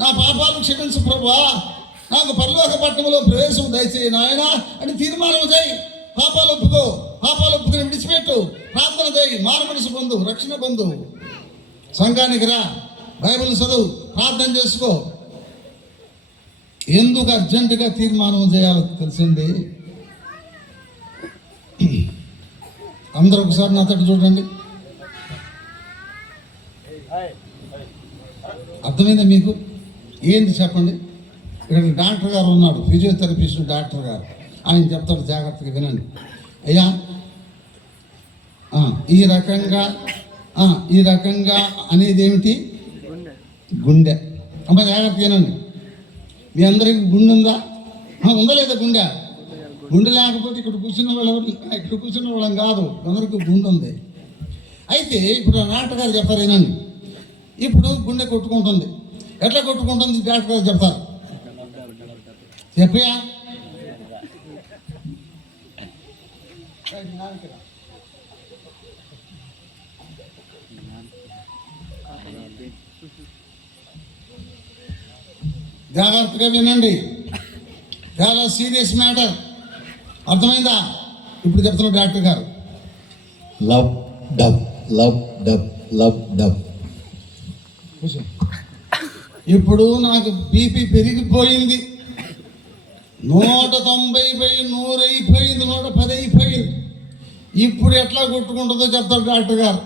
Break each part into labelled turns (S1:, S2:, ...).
S1: నా పాపాలు క్షమించు ప్రభువా. నాకు పరలోక పట్టణంలో ప్రవేశం దయచేయి నాయన. అని తీర్మానం చేయి. పాపాలు ఒప్పుకో. పాపాలు ఒప్పుకుని విడిచిపెట్టు. ప్రార్థన చేయి. మారు మనసు బంధు రక్షణ బంధు సంఘానికి రా. బైబిల్ చదువు. ప్రార్థన చేసుకో. ఎందుకు అర్జెంటుగా తీర్మానం చేయాలో తెలిసింది? అందరూ ఒకసారి నా తట్టు చూడండి. అర్థమైందా మీకు? ఏంటి చెప్పండి? ఇక్కడ డాక్టర్ గారు ఉన్నాడు ఫిజియోథెరపిస్ట్ డాక్టర్ గారు. ఆయన చెప్తాడు జాగ్రత్తగా వినండి. అయ్యా ఈ రకంగా ఈ రకంగా అనేది ఏమిటి? గుండె. అమ్మ జాగ్రత్తగా వినండి. మీ అందరికి గుండె ఉందా? ఉందా లేదా గుండె? గుండె లేకపోతే ఇక్కడ కూర్చున్న వాళ్ళు ఎవరు? ఇక్కడ కూర్చున్న వాళ్ళం కాదు. అందరికీ గుండె ఉంది? అయితే ఇప్పుడు గారు చెప్పారు ఏనండి ఇప్పుడు గుండె కొట్టుకుంటుంది. ఎట్లా కొట్టుకుంటుంది డాక్టర్ గారు చెప్తారు? చెప్పయా? జాగ్రత్తగా వినండి. చాలా సీరియస్ మ్యాటర్. అర్థమైందా? ఇప్పుడు చెప్తున్న డాక్టర్ గారు.
S2: Lub dub lub dub lub dub.
S1: ఇప్పుడు నాకు బీపీ పెరిగిపోయింది. నూట తొంభై పోయి నూరు అయిపోయింది నూట పది అయిపోయింది. ఇప్పుడు ఎట్లా కొట్టుకుంటుందో చెప్తాడు డాక్టర్ గారు.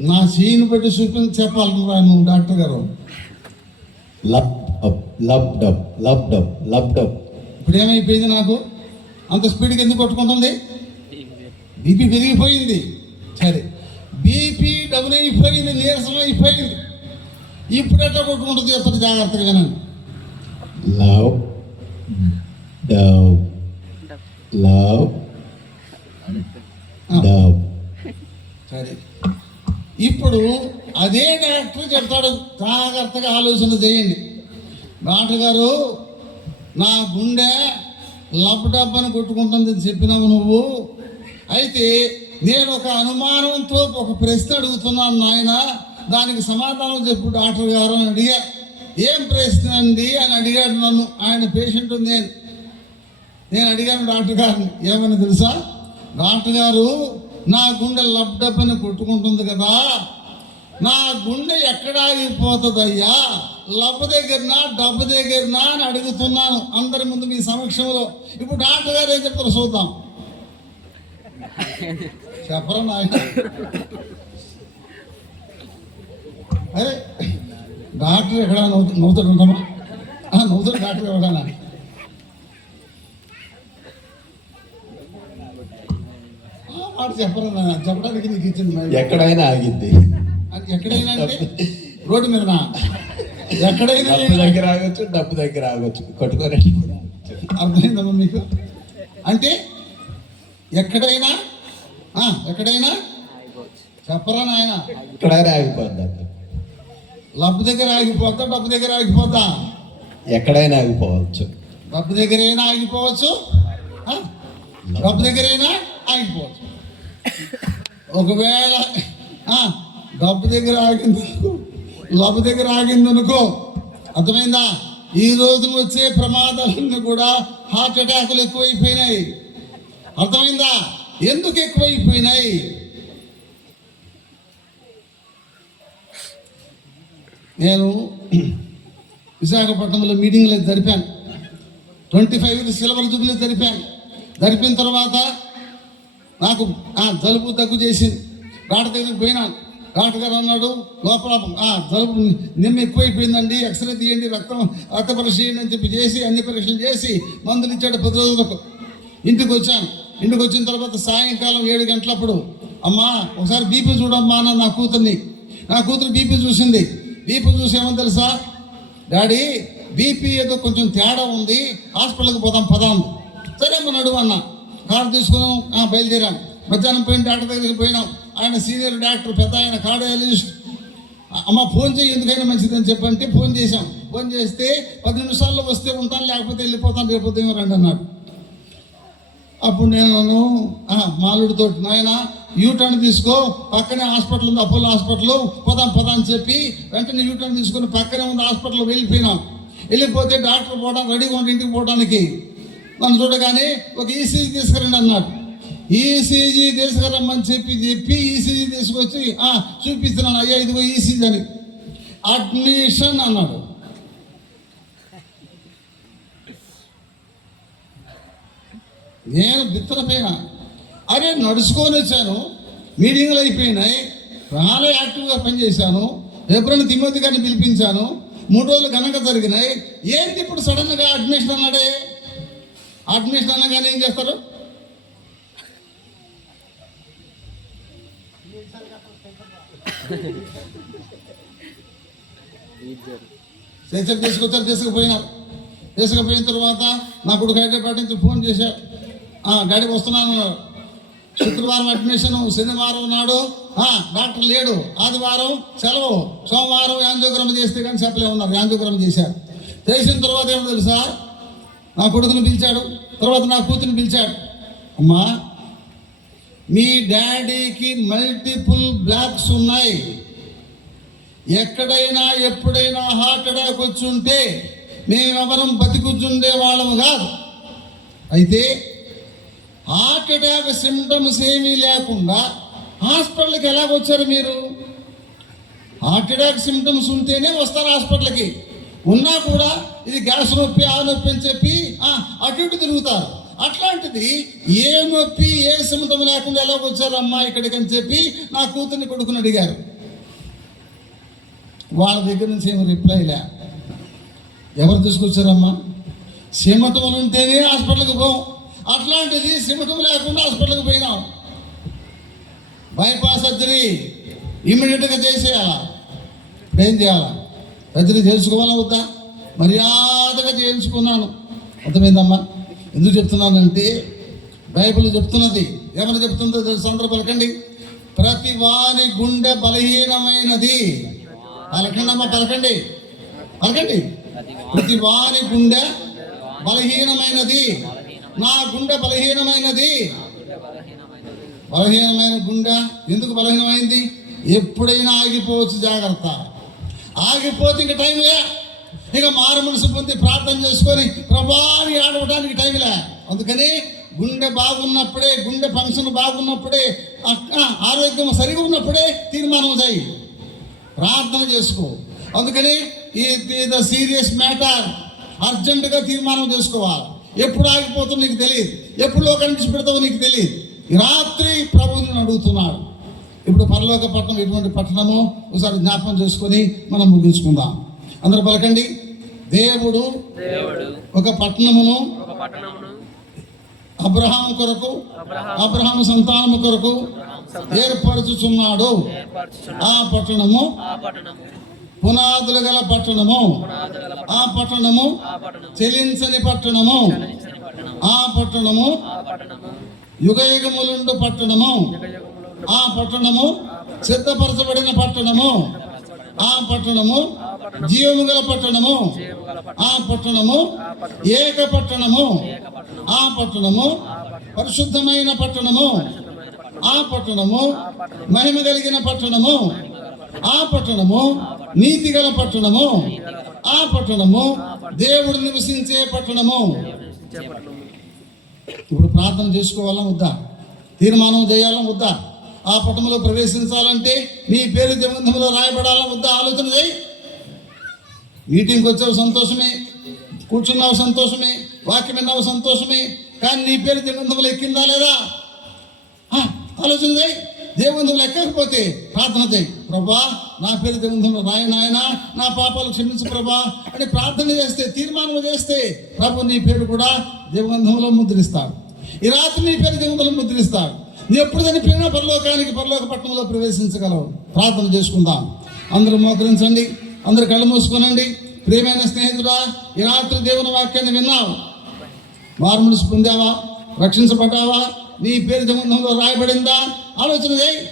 S1: నా సీన్ బట్టి చూపించి చెప్పాలి నువ్వు డాక్టర్ గారు.
S2: Lub dub lub dub lub dub lub dub.
S1: ఇప్పుడు ఏమైపోయింది నాకు? అంత స్పీడ్గా ఎందుకు కొట్టుకుంటుంది? బీపీ పెరిగిపోయింది. సరే. బీపీ డబుల్ అయిపోయింది నీరసం అయిపోయింది. ఇప్పుడు ఎట్లా కొట్టుకుంటుంది చెప్తాడు జాగ్రత్తగా
S2: లవ్. Dub love. డబ్
S1: సరే. ఇప్పుడు అదే డాక్టర్ చెప్తాడు జాగ్రత్తగా ఆలోచన చేయండి. డాక్టర్ గారు నా గుండె లబ్ డబ్బని కొట్టుకుంటుంది అని చెప్పినావు నువ్వు. అయితే నేను ఒక అనుమానంతో ఒక ప్రశ్న అడుగుతున్నాను నాయన. దానికి సమాధానం చెప్పు డాక్టర్ గారు అని అడిగా. ఏం ప్రశ్న అండి? అని అడిగాడు నన్ను. ఆయన పేషెంట్ నేను నేను అడిగాను డాక్టర్ గారిని. ఏమని తెలుసా? డాక్టర్ గారు నా గుండె లబ్డబ్బని కొట్టుకుంటుంది కదా. నా గుండె ఎక్కడ ఆగిపోతుందయ్యా? లబ్బ దగ్గరనా డబ్బు దగ్గరనా అని అడుగుతున్నాను అందరి ముందు మీ సమక్షంలో. ఇప్పుడు డాక్టర్ గారు ఏం చెప్తారో చూద్దాం. చెప్పరా నాయన. అరే డాక్టర్ ఎక్కడ? నవ్వు నవ్వుతాడు ఉంటామా నవ్వుతాడు డాక్టర్ ఎవడన్నా? ఆ మాట చెప్పరు. చెప్పడానికి నీకు ఇచ్చింది.
S2: ఎక్కడైనా ఆగిద్ది
S1: అది ఎక్కడైనా రోడ్డు మీదనా ఎక్కడైనా
S2: డబ్బు దగ్గర ఆగొచ్చు డబ్బు దగ్గర ఆగొచ్చు. కొట్టుకోరండి
S1: అర్థమైందమ్మా మీకు? అంటే ఎక్కడైనా ఎక్కడైనా చెప్పరా నాయన?
S2: ఎక్కడైనా ఆగిపోద్ది
S1: లబ్బు దగ్గర ఆగిపోతా డబ్బు దగ్గర ఆగిపోతా?
S2: ఎక్కడైనా ఆగిపోవచ్చు.
S1: డబ్బు దగ్గరైనా ఆగిపోవచ్చు? డబ్బు దగ్గరైనా ఆగిపోవచ్చు. ఒకవేళ డబ్బు దగ్గర ఆగింది లబ్బు దగ్గర ఆగింది అనుకో అర్థమైందా? ఈ రోజున వచ్చే ప్రమాదాలన్నీ కూడా హార్ట్ అటాకులు ఎక్కువైపోయినాయి. అర్థమైందా? ఎందుకు ఎక్కువైపోయినాయి? నేను విశాఖపట్నంలో మీటింగ్లు జరిపాను. ట్వంటీ ఫైవ్ సిల్వర్ జూబ్లీ జరిపాను. జరిపిన తర్వాత నాకు జలుబు దగ్గు చేసింది. డాక్టర్ దగ్గరికి పోయినాను. డాక్టర్ గారు అన్నాడు లోపల జలుబు నిమ్మ ఎక్కువైపోయిందండి. ఎక్స్రే తీయండి రక్తం రక్త పరీక్ష చేయండి అని చెప్పి చేసి అన్ని పరీక్షలు చేసి మందులు ఇచ్చాడు పది రోజులకు ఇంటికి వచ్చాను. ఇంటికి వచ్చిన తర్వాత సాయంకాలం ఏడు గంటలప్పుడు అమ్మా ఒకసారి బీపీ చూడమ్మా అన్న నా కూతుర్ని. నా కూతురు బీపీ చూసింది. బీపీ చూసేమని తెలుసా? డాడీ బీపీ ఏదో కొంచెం తేడా ఉంది హాస్పిటల్కి పోదాం పదాం. సరే మన నడువు అన్న. కారు తీసుకున్నాం బయలుదేరాం. మధ్యాహ్నం పోయిన డాక్టర్ దగ్గరికి పోయినాం. ఆయన సీనియర్ డాక్టర్ పెద్ద ఆయన కార్డియాలజిస్ట్. అమ్మ ఫోన్ చేయి ఎందుకైనా మంచిదని చెప్పంటే ఫోన్ చేశాం. ఫోన్ చేస్తే పది నిమిషాల్లో వస్తే ఉంటాను లేకపోతే వెళ్ళిపోతాను రేపు ఉదయం రండి అన్నాడు. అప్పుడు నేను మాలుడితో నాయన యూటర్న్ తీసుకో పక్కనే హాస్పిటల్ ఉంది అపోలో హాస్పిటల్. పదాం పోదాం అని చెప్పి వెంటనే యూటర్న్ తీసుకొని పక్కనే ఉంది హాస్పిటల్ వెళ్ళిపోయినాం. వెళ్ళిపోతే డాక్టర్ పోవడం రెడీగా ఉండి ఇంటికి పోవడానికి. నన్ను చూడగానే ఒక ఈసీజీ తీసుకురండి అన్నాడు. ఈసీజీ తీసుకురమ్మని చెప్పి చెప్పి ఈసీజీ తీసుకొచ్చి చూపిస్తున్నాను. అయ్యా ఇదిగో ఈసీజీ అని. అడ్మిషన్ అన్నాడు. నేను బిత్తరపోయినా అరే నడుచుకొని వచ్చాను. మీటింగ్లు అయిపోయినాయి. చాలా యాక్టివ్గా పనిచేశాను. ఎప్పుడైనా తిమ్మతి గారిని పిలిపించాను. మూడు రోజులు ఘనంగా జరిగినాయి. ఏంటి ఇప్పుడు సడన్గా అడ్మిషన్ అన్నాడే? అడ్మిషన్ అనగానే ఏం చేస్తారు? సెన్సర్ తీసుకొచ్చారు తీసుకుపోయినారు. తీసుకుపోయిన తర్వాత నా కొడుకు హైదరాబాద్ నుంచి ఫోన్ చేశాడు. గాడికి వస్తున్నాను అన్నారు. శుక్రవారం అడ్మిషన్ శనివారం నాడు డాక్టర్ లేడు. ఆదివారం సెలవు. సోమవారం యాంజోగ్రామ్ చేస్తే కానీ చెప్పలే ఉన్నారు యాంజోగ్రామ్ చేశారు. చేసిన తర్వాత ఏమో తెలుసా? నా కొడుకుని పిలిచాడు. తర్వాత నా కూతురిని పిలిచాడు. అమ్మా మీ డాడీకి మల్టిపుల్ బ్లాక్స్ ఉన్నాయి. ఎక్కడైనా ఎప్పుడైనా హార్ట్ అటాక్ వచ్చి ఉంటే మేమెవరం బతికుచుండే వాళ్ళము కాదు. అయితే హార్ట్ అటాక్ సిమ్టమ్స్ ఏమీ లేకుండా హాస్పిటల్కి ఎలాగొచ్చారు మీరు? హార్ట్ అటాక్ సిమ్టమ్స్ ఉంటేనే వస్తారు హాస్పిటల్కి. ఉన్నా కూడా ఇది గ్యాస్ నొప్పి ఆ నొప్పి అని చెప్పి అటు ఇటు తిరుగుతారు. అట్లాంటిది ఏ నొప్పి ఏ సిమ్టమ్ లేకుండా ఎలాగ వచ్చారమ్మా ఇక్కడికి అని చెప్పి నా కూతుర్ని కొడుకుని అడిగారు. వాళ్ళ దగ్గర నుంచి ఏమి రిప్లై లే. ఎవరు తీసుకొచ్చారమ్మా? సిమటం ఉంటేనే హాస్పిటల్కి పోం. అట్లాంటిది సిమటం లేకుండా హాస్పిటల్కి పోయినాం. బైపాస్ సర్జరీ ఇమ్మీడియట్గా చేసేయాలా? ఏం చేయాలా? సర్జరీ చేసుకోవాలా వద్దా? మర్యాదగా చేయించుకున్నాను. అర్థమైందమ్మా? ఎందుకు చెప్తున్నానంటే బైబిల్ చెప్తున్నది. ఏమని చెప్తుందో సందర్భం పలకండి ప్రతి వాని గుండె బలహీనమైనది. పలకండి అమ్మా పలకండి. పలకండి. ప్రతి వాని గుండె బలహీనమైనది. నా గుండె బలహీనమైనది. బలహీనమైన గుండె ఎందుకు బలహీనమైంది? ఎప్పుడైనా ఆగిపోవచ్చు జాగ్రత్త. ఆగిపోతే ఇంక టైంలే ఇక మారు మనసు పొంది ప్రార్థన చేసుకొని ప్రభాని ఆడవడానికి టైంలే అందుకని గుండె బాగున్నప్పుడే గుండె ఫంక్షన్ బాగున్నప్పుడే ఆరోగ్యం సరిగా ఉన్నప్పుడే తీర్మానం చేయి. ప్రార్థన చేసుకో. అందుకని ఈ ద సీరియస్ మ్యాటర్ అర్జెంటుగా తీర్మానం చేసుకోవాలి. ఎప్పుడు ఆగిపోతుందో నీకు తెలియదు. ఎప్పుడు లోకాన్ని విడిచిపెడతావో నీకు తెలియదు. రాత్రి ప్రభువుని అడుగుతున్నాడు. ఇప్పుడు పరలోక పట్టణం ఎటువంటి పట్టణమో ఒకసారి జ్ఞాపకం చేసుకొని మనం ముగించుకుందాం. అందరూ పలకండి. దేవుడు ఒక పట్టణమును అబ్రహాం కొరకు అబ్రహాం సంతానము కొరకు ఏర్పరచుచున్నాడు. ఆ పట్టణము పునాదులు గల పట్టణము. ఆ పట్టణము చెలించని పట్టణము. ఆ పట్టణము యుగయుగములుండు పట్టణము. ఆ పట్టణము సిద్ధపరచబడిన పట్టణము. ఆ పట్టణము జీవము గల పట్టణము. ఆ పట్టణము ఏక పట్టణము.
S3: ఏక పట్టణము
S1: ఆ పట్టణము పరిశుద్ధమైన పట్టణము. ఆ పట్టణము మహిమ కలిగిన పట్టణము. ఆ పట్టణము నీతి గల పట్టణము ఆ పట్టణము దేవుడు నివసించే పట్టణము. ఇప్పుడు ప్రార్థన చేసుకోవాలా వద్దా? తీర్మానం చేయాలా వద్దా? ఆ పట్టణంలో ప్రవేశించాలంటే నీ పేరు గ్రంథంలో రాయబడాలా వద్దా? ఆలోచన చేయి. మీటింగ్కి వచ్చావు సంతోషమే కూర్చున్నావు సంతోషమే వాక్యం విన్నావు సంతోషమే కానీ నీ పేరు గ్రంథంలో ఎక్కిందా లేదా? ఆలోచన చేయి. దేవుని లెక్కకపోతే ప్రార్థన చేయి. ప్రభా నా పేరు దేవంధంలో రాయ నాయన నా పాపాలు క్షమించు ప్రభా అని ప్రార్థన చేస్తే తీర్మానం చేస్తే ప్రభు నీ పేరు కూడా దేవగంధంలో ముద్రిస్తాడు ఈ రాత్రి నీ పేరు దేవుంధంలో ముద్రిస్తాడు నీ ఎప్పుడు చనిపోయినా పరలోకానికి పరలోక పట్టణంలో ప్రవేశించగలవు. ప్రార్థన చేసుకుందాం. అందరూ మోకరించండి. అందరు కళ్ళు మూసుకోనండి. ప్రియమైన స్నేహితుడా ఈ రాత్రి దేవుని వాక్యాన్ని విన్నావు. మారుమనసు పొందావా? రక్షించబడ్డావా? నీ పేరు గ్రంథంలో రాయబడిందా? ఆలోచన చేయి.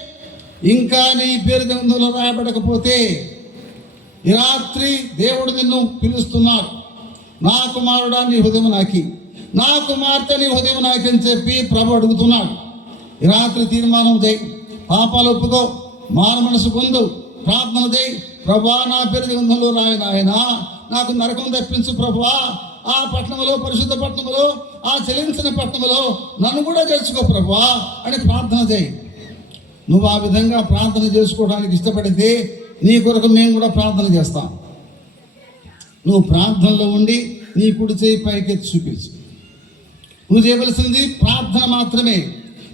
S1: ఇంకా నీ పేరు గ్రంథంలో రాయబడకపోతే ఈ రాత్రి దేవుడు నిన్ను పిలుస్తున్నాడు. నా కుమారుడా నీ హృదయం నాకి. నా కుమార్తె నీ ఉదయం నాయకని చెప్పి ప్రభు అడుగుతున్నాడు. ఈ రాత్రి తీర్మానం చేయి. పాపాలు ఒప్పుకో. మారు మనసు పొందు. ప్రార్థన చేయి. ప్రభా నా పేరు గ్రంథంలో రాయి నాకు నరకం తప్పించు ప్రభా. ఆ పట్టణంలో పరిశుద్ధ పట్టణంలో ఆ చెల్లించిన పట్టణంలో నన్ను కూడా చేర్చుకో ప్రభా అని ప్రార్థన చేయి. నువ్వు ఆ విధంగా ప్రార్థన చేసుకోవడానికి ఇష్టపడితే నీ కొరకు మేము కూడా ప్రార్థన చేస్తాం. నువ్వు ప్రార్థనలో ఉండి నీ కుడి చేయి పైకెత్తి చూపించు. నువ్వు చేయవలసింది ప్రార్థన మాత్రమే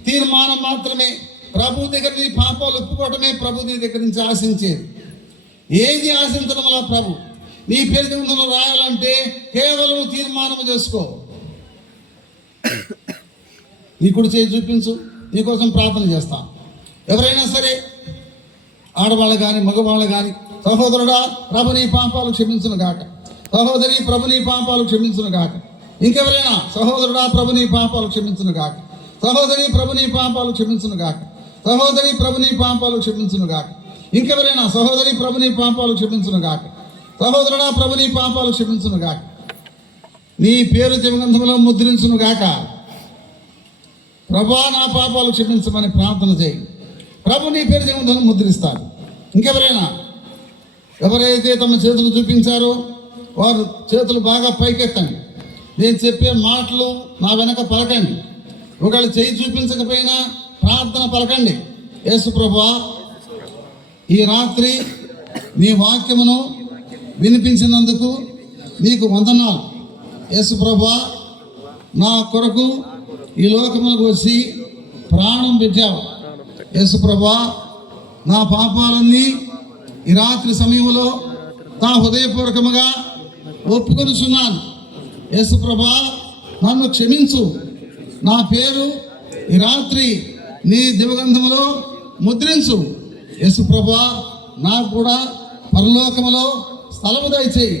S1: తీర్మానం మాత్రమే. ప్రభు దగ్గర నీ పాపాలు ఒప్పుకోవటమే ప్రభు నీ దగ్గర నుంచి ఆశించేది. ఏది ఆశించడం వల్ల ప్రభు? నీ పేరు గ్రంథంలో రాయాలంటే కేవలం తీర్మానం చేసుకో. నీ కుడి చేయి చూపించు నీకోసం ప్రార్థన చేస్తాను ఎవరైనా సరే ఆడవాళ్ళు కానీ మగవాళ్ళు కానీ సహోదరుడా ప్రభు నీ పాపాలు క్షమించను గాక. సహోదరి ప్రభు నీ పాపాలు క్షమించను గాక. ఇంకెవరైనా సహోదరుడా ప్రభు నీ పాపాలు క్షమించను గాక. సహోదరి ప్రభు నీ పాపాలు క్షమించను గాక. సహోదరి ప్రభు నీ పాపాలు క్షమించను గాక. ఇంకెవరైనా సహోదరి ప్రభు నీ పాపాలు క్షమించను గాక. సహోదరుడా ప్రభు నీ పాపాలు క్షమించును గాక. నీ పేరు దివగంధంలో ముద్రించును గాక. ప్రభా నా పాపాలు క్షమించమని ప్రార్థన చేయి. ప్రభు నీ పేరు జీవనంలో ముద్రిస్తాడు. ఇంకెవరైనా? ఎవరైతే తమ చేతులు చూపించారో వారు చేతులు బాగా పైకెత్తండి. నేను చెప్పే మాటలు నా వెనక పలకండి. ఒకవేళ చేయి చూపించకపోయినా ప్రార్థన పలకండి. యేసు ప్రభా ఈ రాత్రి నీ వాక్యమును వినిపించినందుకు నీకు వందనాలు. యేసు ప్రభా నా కొరకు ఈ లోకములకు వచ్చి ప్రాణం పెట్టావు. యేసుప్రభా నా పాపాలన్నీ ఈ రాత్రి సమయంలో నా హృదయపూర్వకముగా ఒప్పుకొనుచున్నాను. యేసుప్రభా నన్ను క్షమించు. నా పేరు ఈ రాత్రి నీ దివగంధంలో ముద్రించు. యేసుప్రభా నాకు కూడా పరలోకములో స్థలము దయచేయి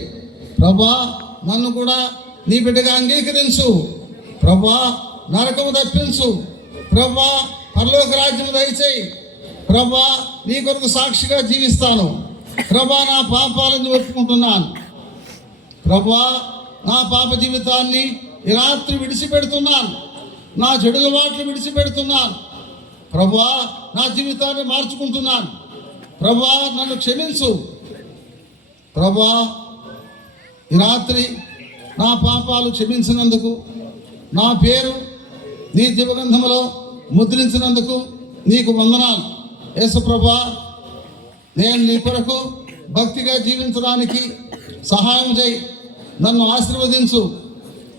S1: ప్రభా నన్ను కూడా నీ బిడ్డగా అంగీకరించు. ప్రభా నరకము తప్పించు. ప్రభా పరలోక రాజ్యము దయచేయి. ప్రభా నీ కొరకు సాక్షిగా జీవిస్తాను. ప్రభా నా పాపాలను ఒప్పుకుంటున్నాను. ప్రభా నా పాప జీవితాన్ని ఈ రాత్రి విడిచిపెడుతున్నాను. నా చెడుల వాటిని విడిచిపెడుతున్నాను. ప్రభా నా జీవితాన్ని మార్చుకుంటున్నాను. ప్రభా నన్ను క్షమించు. ప్రభా ఈ రాత్రి నా పాపాలు క్షమించినందుకు నా పేరు నీ దివగంధములో ముద్రించినందుకు నీకు వందనాలు. యేసుప్రభా నేను నీ కొరకు భక్తిగా జీవించడానికి సహాయం చేయి. నన్ను ఆశీర్వదించు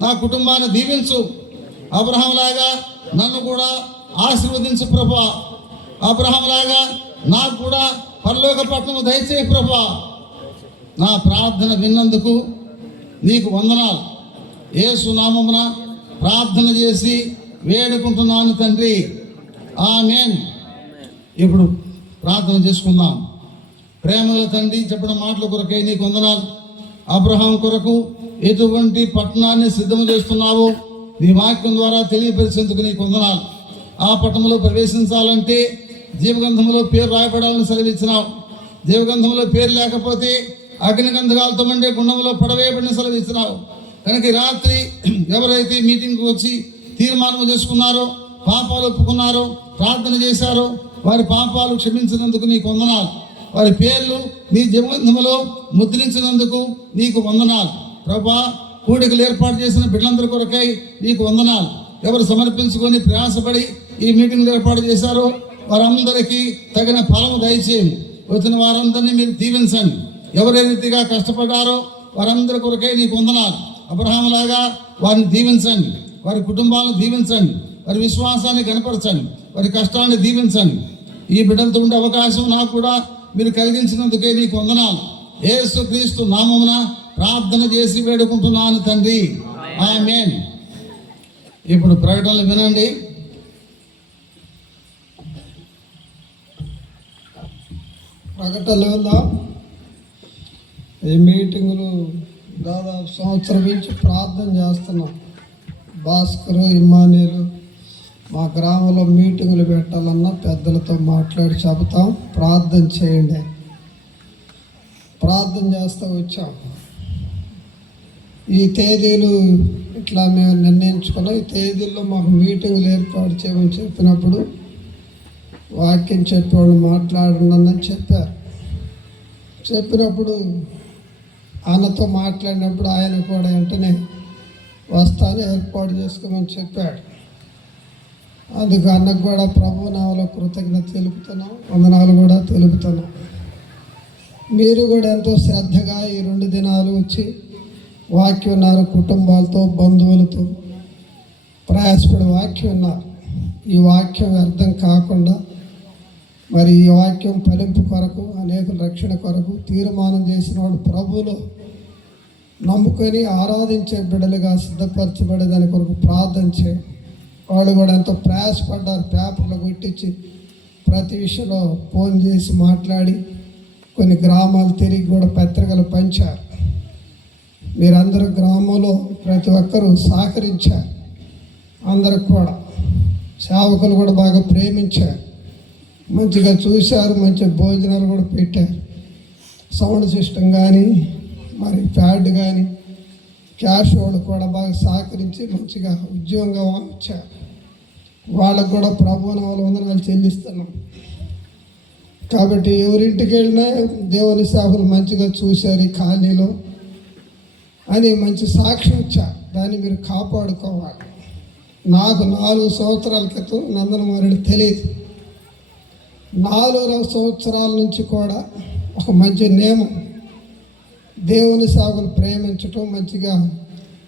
S1: నా కుటుంబాన్ని దీవించు. అబ్రహంలాగా నన్ను కూడా ఆశీర్వదించు ప్రభా. అబ్రహంలాగా నాకు కూడా పరలోక పట్టణము దయచేయి ప్రభా. నా ప్రార్థన విన్నందుకు నీకు వందనాలు. ఏ సునామమున ప్రార్థన చేసి వేడుకుంటున్నాను తండ్రి. ఆమెన్. ఇప్పుడు ప్రార్థన చేసుకుందాం. ప్రేమల తండ్రి చెప్పిన మాటల కొరకై నీకు వందనాలు. అబ్రహాం కొరకు ఎటువంటి పట్టణాన్ని సిద్ధం చేస్తున్నావో నీ వాక్యం ద్వారా తెలియపరిచేందుకు నీకు వందనాలు. ఆ పట్టణంలో ప్రవేశించాలంటే జీవగంధంలో పేరు రాయబడాలని సెలవిచ్చినావు. జీవగంధంలో పేరు లేకపోతే అగ్నిగంధకాలతో మండే గుండంలో పడవేయబడిన సెలవిచ్చినావు కనుక రాత్రి ఎవరైతే మీటింగ్కి వచ్చి తీర్మానం చేసుకున్నారో పాపాలు ఒప్పుకున్నారో ప్రార్థన చేశారో వారి పాపాలు క్షమించినందుకు నీకు వందనాలు. వారి పేర్లు నీ జీవంలో ముద్రించినందుకు నీకు వందనాలు. ప్రభా కూడికలు ఏర్పాటు చేసిన బిడ్డలందరి కొరకై నీకు వందనాలు. ఎవరు సమర్పించుకొని ప్రయాసపడి ఈ మీటింగ్ ఏర్పాటు చేశారో వారందరికీ తగిన ఫలము దయచేయండి. వచ్చిన వారందరినీ మీరు దీవించండి. ఎవరు ఏ రీతిగా కష్టపడ్డారో వారందరి కొరకై నీకు వందనాలు. అబ్రహాంలాగా వారిని దీవించండి. వారి కుటుంబాలను దీవించండి. వారి విశ్వాసాన్ని కనపరచండి వారి కష్టాన్ని దీవించండి. ఈ బిడ్డలతో ఉండే అవకాశం నాకు కూడా మీరు కలిగించినందుకే నీకు వందనాలు. ఏసు క్రీస్తు నామమున ప్రార్థన చేసి వేడుకుంటున్నాను తండ్రి. ఆమేన్. ఇప్పుడు ప్రకటనలు వినండి.
S4: ప్రకటనలో ఈ మీటింగులు దాదాపు సంవత్సరం నుంచి ప్రార్థన చేస్తున్నాం. భాస్కర్ ఇమానీలు మా గ్రామంలో మీటింగులు పెట్టాలన్నా పెద్దలతో మాట్లాడి చెబుతాం. ప్రార్థన చేయండి. ప్రార్థన చేస్తూ వచ్చాం. ఈ తేదీలు ఇట్లా మేము నిర్ణయించుకున్నాం. ఈ తేదీల్లో మాకు మీటింగ్లు ఏర్పాటు చేయమని చెప్పినప్పుడు వాక్యం చెప్పేవాళ్ళు మాట్లాడినని చెప్పారు. చెప్పినప్పుడు అన్నతో మాట్లాడినప్పుడు ఆయన కూడా వెంటనే వస్తాను ఏర్పాటు చేసుకోమని చెప్పాడు. అందుకు అన్నకు కూడా ప్రభు నావలో కృతజ్ఞత తెలుపుతున్నాం వందనాలు కూడా తెలుపుతున్నాం. మీరు కూడా ఎంతో శ్రద్ధగా ఈ రెండు దినాలు వచ్చి వాక్యం ఉన్నారు కుటుంబాలతో బంధువులతో. ప్రయాసపడి వాక్యం ఉన్నారు. ఈ వాక్యం వ్యర్థం కాకుండా మరి ఈ వాక్యం ఫలింపు కొరకు అనేకుల రక్షణ కొరకు తీర్మానం చేసిన వాడు ప్రభువులో నమ్ముకొని ఆరాధించే బిడ్డలుగా సిద్ధపరచబడే దాని కొరకు ప్రార్థన చేయండి వాళ్ళు కూడా ఎంతో ప్రయాసపడ్డారు పేపర్లు కొట్టించి ప్రతి విషయంలో ఫోన్ చేసి మాట్లాడి కొన్ని గ్రామాలు తిరిగి కూడా పత్రికలు పంచారు. మీరందరూ గ్రామంలో ప్రతి ఒక్కరూ సహకరించారు. అందరికి కూడా సేవకులు కూడా బాగా ప్రేమించారు. మంచిగా చూశారు మంచి భోజనాలు కూడా పెట్టారు. సౌండ్ సిస్టమ్ కానీ మరి ప్యాడ్ కానీ క్యాష్ వాళ్ళు కూడా బాగా సహకరించి మంచిగా ఉద్యోగంగా వచ్చారు. వాళ్ళకు కూడా ప్రభునాలు వందనాలు చెల్లిస్తున్నాం. కాబట్టి ఎవరింటికి వెళ్ళినా దేవుని సేవలు మంచిగా చూశారు ఈ ఖాళీలో అని మంచి సాక్ష్యం ఇచ్చా దాన్ని మీరు కాపాడుకోవాలి. నాకు నాలుగు సంవత్సరాల క్రితం నందనమారుడు తెలియదు. నాలుగు సంవత్సరాల నుంచి కూడా ఒక మంచి నియమం. దేవుని సాగును ప్రేమించటం మంచిగా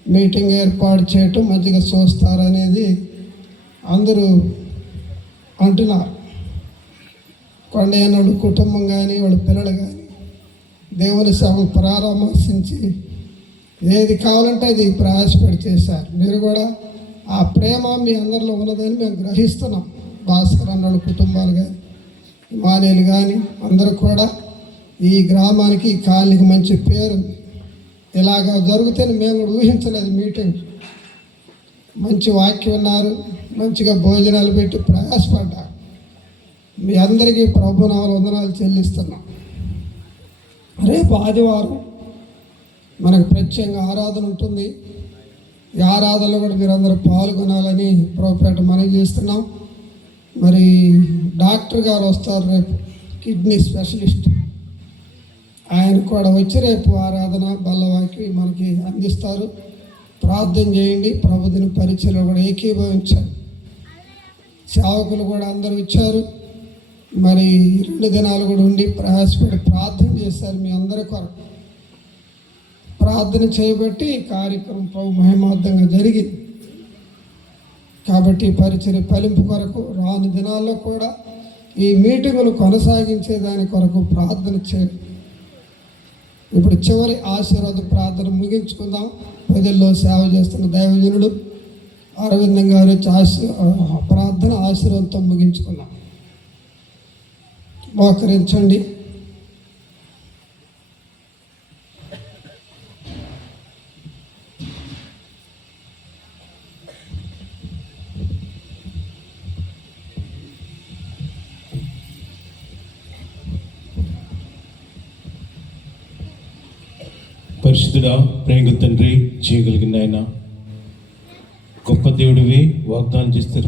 S4: మీటింగ్ ఏర్పాటు చేయటం మంచిగా చూస్తారు అనేది అందరూ అంటున్నారు. కొండయ్యనుడు కుటుంబం కానీ వాళ్ళ పిల్లలు కానీ దేవుని సేవలు ప్రారంభించి ఏది కావాలంటే అది ప్రయాసపడి చేశారు. మీరు కూడా ఆ ప్రేమ మీ అందరిలో ఉన్నదని మేము గ్రహిస్తున్నాం. భాస్కర్ అన్నాడు కుటుంబాలు కానీ హిమాలయాలు కానీ అందరూ కూడా ఈ గ్రామానికి ఈ కాలనీకి మంచి పేరు. ఇలాగ జరుగుతుంది మేము కూడా ఊహించలేదు మీటింగ్. మంచి వాక్యం ఉన్నారు మంచిగా భోజనాలు పెట్టి ప్రయాసపడ్డా మీ అందరికీ ప్రభునాలు వందనాలు చెల్లిస్తున్నాం. రేపు ఆదివారం మనకు ప్రత్యేకంగా ఆరాధన ఉంటుంది. ఈ ఆరాధనలో కూడా మీరందరూ పాల్గొనాలని ప్రోపేట మనవి చేస్తున్నాం. మరి డాక్టర్ గారు వస్తారు రేపు కిడ్నీ స్పెషలిస్ట్. ఆయన కూడా వచ్చి రేపు ఆరాధన బల్లవాకి మనకి అందిస్తారు. ప్రార్థన చేయండి ప్రభుదిన పరిచయలో కూడా ఏకీభవించారు సేవకులు కూడా అందరూ ఇచ్చారు మరి రెండు దినాలు కూడా ఉండి ప్రయాసపడి ప్రార్థన చేశారు మీ అందరి కొరకు. ప్రార్థన చేయబట్టి ఈ కార్యక్రమం ప్రభు మహిమార్థంగా జరిగింది. కాబట్టి ఈ పరిచయ ఫలింపు కొరకు రాని దినాల్లో కూడా ఈ మీటింగులు కొనసాగించే దాని కొరకు ప్రార్థన చేయండి ఇప్పుడు చివరి ఆశీర్వాద ప్రార్థన ముగించుకుందాం. ప్రజల్లో సేవ చేస్తున్న దైవజనుడు అరవిందం గారు వచ్చి ఆశీ ప్రార్థన ఆశీర్వాదంతో ముగించుకున్నాం మోకరించండి.
S5: పరిశుద్ధుడా ప్రేమ తండ్రి చేయగలిగిన ఆయన గొప్ప దేవుడివి వాగ్దానం చేస్తే